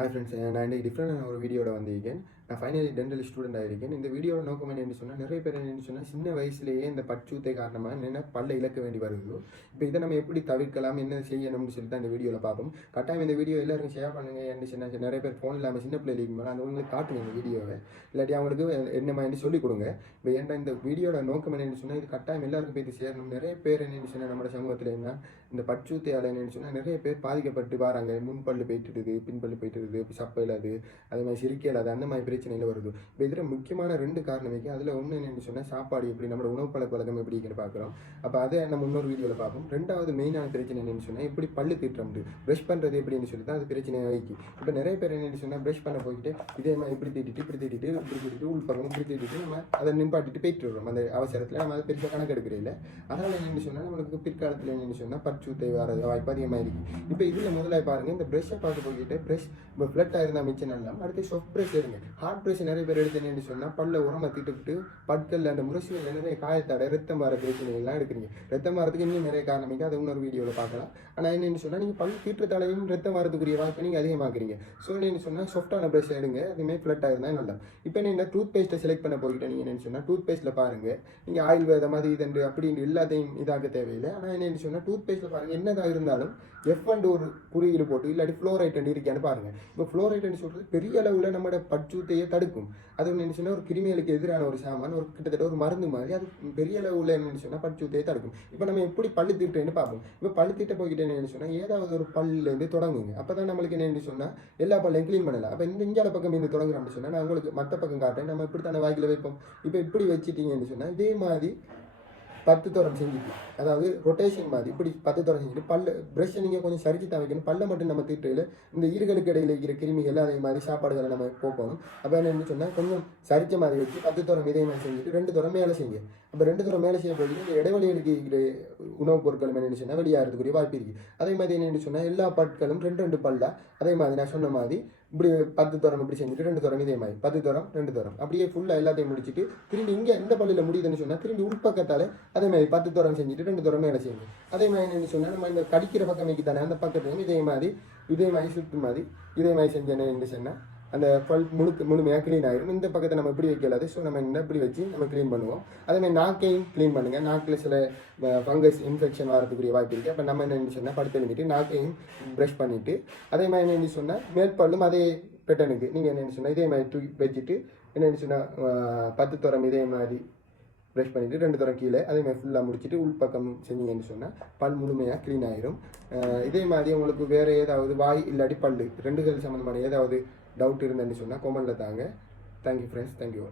Hi friends நான் இன்றைக்கி டிஃப்ரெண்டான ஒரு வீடியோட வந்திருக்கேன் நான் ஃபைனலி டென்டல் ஸ்டூடெண்ட் ஆகிருக்கேன் இந்த வீடியோட நோக்கம் என்னன்னு சொன்னால் நிறைய பேர் என்னன்னு சொன்னால் சின்ன வயசுலேயே இந்த பச்சூத்தை காரணமாக என்னென்ன பல்ல இழக்க வேண்டி வருது. இப்போ இதை நம்ம எப்படி தவிர்க்கலாம் என்ன செய்யணும்னு சொல்லி தான் இந்த வீடியோவில் பார்ப்போம். கட்டாயம் இந்த வீடியோ எல்லாருக்கும் ஷேர் பண்ணுங்க என்ன சின்ன நிறைய பேர் ஃபோன் இல்லாமல் சின்ன பிள்ளை இருக்கும்போது அந்த உங்களுக்கு காட்டுங்க இந்த வீடியோவை இல்லாட்டி அவங்களுக்கு என்ன மாதிரி சொல்லிக் கொடுங்க. இப்போ ஏன்னா இந்த வீடியோட நோக்கம் என்னென்னு சொன்னால் இது கட்டாயம் எல்லாருக்கும் போய் சேரணும். நிறைய பேர் என்னன்னு சொன்னால் நம்ம சமூகத்தில் என்ன இந்த பச்சூத்தையால் என்னன்னு சொன்னால் நிறைய பேர் பாதிக்கப்பட்டு வராங்க. முன்பல்லு போயிட்டுருது பின்பல்லு போயிட்டுருது சப்பை இல்லாது அது மாதிரி சிரிக்க இல்லாது அந்த மாதிரி பிரச்சனையில் வருது. இப்போ இதில் முக்கியமான ரெண்டு காரணம் அதில் ஒன்று என்னன்னு சொன்னால் சாப்பாடு எப்படி நம்மளோட உணவு பழக்க வழக்கம் எப்படிங்கிற பார்க்குறோம். அப்போ அதை நம்ம இன்னொரு வீடியோவில் பார்ப்போம். ரெண்டாவது மெயினான பிரச்சனை என்னென்னு சொன்னால் எப்படி பல்லு தீட்டுறது ப்ரஷ் பண்ணுறது எப்படின்னு சொல்லி தான் அது பிரச்சனை வைக்கி இப்போ நிறைய பேர் என்னென்னு சொன்னால் ப்ரஷ் பண்ண போயிட்டு இதே மாதிரி இப்படி தீட்டிட்டு இப்படி தீட்டிட்டு இப்படி தீட்டிட்டு உள் பக்கம் இப்படி தீட்டிட்டு நம்ம அதை நிப்பாட்டிட்டு போயிட்டு வரோம் அந்த அவசரத்தில் நம்ம அதை பெருசாக கணக்கு இல்லை. அதனால் என்னென்னு சொன்னால் நம்மளுக்கு பிற்காலத்தில் என்னென்னு சொன்னால் பற்சூத்தை வர வாய்ப்பு அதிகமாக இருக்குது இப்போ இதில் முதல்ல பாருங்கள் இந்த ப்ரெஷ்ஷை பார்த்து போய்கிட்டு ப்ரெஷ் இப்போ ஃப்ளட்டாக இருந்தால் மிச்சம் நல்லா அடுத்து சாஃப்ட் ப்ரெஷ் எடுங்க. ஹார்ட் நிறைய பேர் எடுத்து என்னென்னு சொன்னால் பல்ல உரம் திட்டுவிட்டு பற்கள் அந்த முரசியில் நிறைய காயத்தடை ரத்தம் வர பிரச்சனைகள்லாம் எடுக்கிறீங்க. ரத்தம் வரதுக்கு இன்னும் நிறைய காரணம் இருக்குது இன்னொரு வீடியோவில் பார்க்கலாம். ஆனால் என்னென்னு சொன்னால் நீங்கள் பல் தீட்டுறதாலையும் ரத்தம் வரதுக்குரிய வாய்ப்பு நீங்கள் அதிகமாக்குறீங்க. ஸோ என்னென்னு சொன்னால் சாஃப்டான ப்ரெஷ் எடுங்க. அதுமாதிரி ஃப்ளட்டாக இருந்தால் நல்லா இப்போ என்ன டூத் பேஸ்ட்டை செலக்ட் பண்ண போய்கிட்டேன் நீங்கள் என்னென்னு சொன்னால் டூத் பேஸ்ட்டில் பாருங்கள் நீங்கள் ஆயுர்வேதம் மாதிரி இதண்டு அப்படின்னு எல்லாத்தையும் இதாக தேவையில்லை. ஆனால் என்னென்னு சொன்னால் டூத் பேஸ்ட்டில் பாருங்கள் என்னதாக இருந்தாலும் எஃப் அண்ட் ஒரு குறியீடு போட்டு இல்லாட்டி ஃப்ளோரைட் இருக்கான்னு பாருங்கள் இப்போ ஃப்ளோரைட்னு சொல்கிறது பெரிய அளவில் நம்மளோட நோயை தடுக்கும். அது என்னென்னு சொன்னால் ஒரு கிருமிகளுக்கு எதிரான ஒரு சாமான் ஒரு கிட்டத்தட்ட ஒரு மருந்து மாதிரி அது பெரிய அளவில் என்னென்னு சொன்னால் பச்சூத்தையை தடுக்கும். இப்போ நம்ம எப்படி பல்லு தீட்டுன்னு பார்ப்போம். இப்போ பல்லு தீட்ட போய்கிட்டு என்னன்னு சொன்னால் ஏதாவது ஒரு பல்லேருந்து தொடங்குங்க. அப்போ தான் நம்மளுக்கு என்னென்னு சொன்னால் எல்லா பல்லையும் க்ளீன் பண்ணலாம். அப்போ இந்த இஞ்சால பக்கம் இருந்து தொடங்குறோம்னு சொன்னால் நான் உங்களுக்கு மற்ற பக்கம் காட்டுறேன். நம்ம இப்படி தானே வாய்க்கில் வைப்போம். இப்போ இப்படி வச்சுட்டீங்கன்னு சொன்னால் இதே மாதிரி பத்து தூரம் செஞ்சுட்டு அதாவது ரொட்டேஷன் மாதிரி இப்படி பத்து தூரம் செஞ்சுட்டு பல்ல ப்ரெஷ்ஷை நீங்கள் கொஞ்சம் சரிச்சு தான் வைக்கணும் பல்ல மட்டும் நம்ம தீட்டையில் இந்த ஈர்களுக்கு இடையில் இருக்கிற கிருமிகள் அதே மாதிரி சாப்பாடுகளை நம்ம போகணும் அப்போ என்ன சொன்னால் கொஞ்சம் சரிச்ச மாதிரி வச்சு பத்து தூரம் இதே மாதிரி செஞ்சுட்டு ரெண்டு தூரம் மேலே செய்யுங்க. அப்போ ரெண்டு தூரம் மேலே செய்ய போய் இந்த இடைவெளிகளுக்கு இருக்கிற உணவுப் பொருட்கள் என்னென்னு சொன்னால் வெளியாகிறதுக்குரிய வாய்ப்பு இருக்குது அதே மாதிரி என்னென்னு சொன்னால் எல்லா பற்களும் ரெண்டு ரெண்டு பல்லா அதே மாதிரி நான் சொன்ன மாதிரி இப்படி பத்து தரம் இப்படி செஞ்சுட்டு ரெண்டு தரம் இதே மாதிரி. பத்து தரம் ரெண்டு தரம். அப்படியே ஃபுல்லாக எல்லாத்தையும் முடிச்சுட்டு திரும்பி இங்கே எந்த பள்ளியில் முடியுதுன்னு சொன்னால் திரும்பி உட்பக்கத்தால் அதே மாதிரி பத்து தரம் செஞ்சுட்டு ரெண்டு தரம் மேலே செய்யணும் அதே மாதிரி என்னென்னு சொன்னால் நம்ம இந்த கடிக்கிற பக்கம் தானே அந்த பக்கத்துலேயும் இதே மாதிரி இதே மாதிரி சுற்று மாதிரி இதே மாதிரி செஞ்சேன்னு சொன்னால் அந்த பல் முழுக்க முழுமையாக க்ளீன் ஆகிடும் இந்த பக்கத்தை நம்ம இப்படி வைக்கலாது ஸோ நம்ம இந்த இப்படி வச்சு நம்ம க்ளீன் பண்ணுவோம். அதேமாதிரி நாக்கையும் க்ளீன் பண்ணுங்கள் நாக்கில் சில ஃபங்கஸ் இன்ஃபெக்ஷன் வரதுக்குரிய வாய்ப்பு இருக்குது அப்போ நம்ம என்ன சொன்னால் படுத்து எழுந்திட்டு நாக்கையும் ப்ரஷ் பண்ணிவிட்டு அதே மாதிரி என்னென்னு சொன்னால் மேற்பல்லும் அதே பெட்டனுக்கு நீங்கள் என்னென்னு சொன்னால் இதே மாதிரி தூக்கி வச்சுட்டு என்னென்னு சொன்னால் பத்து தரம் இதே மாதிரி ப்ரஷ் பண்ணிவிட்டு ரெண்டு தரம் கீழே அதே மாதிரி ஃபுல்லாக முடிச்சுட்டு உள்பக்கம் செஞ்சீங்கன்னு சொன்னால் பல் முழுமையாக க்ளீன் ஆயிரும். இதே மாதிரி உங்களுக்கு வேறு ஏதாவது வாய் இல்லாட்டி பல்லு ரெண்டுகள் சம்மந்தமான ஏதாவது டவுட் இருந்தேன்னு சொன்னால் கொமெண்டில் தாங்க. Thank you friends thank you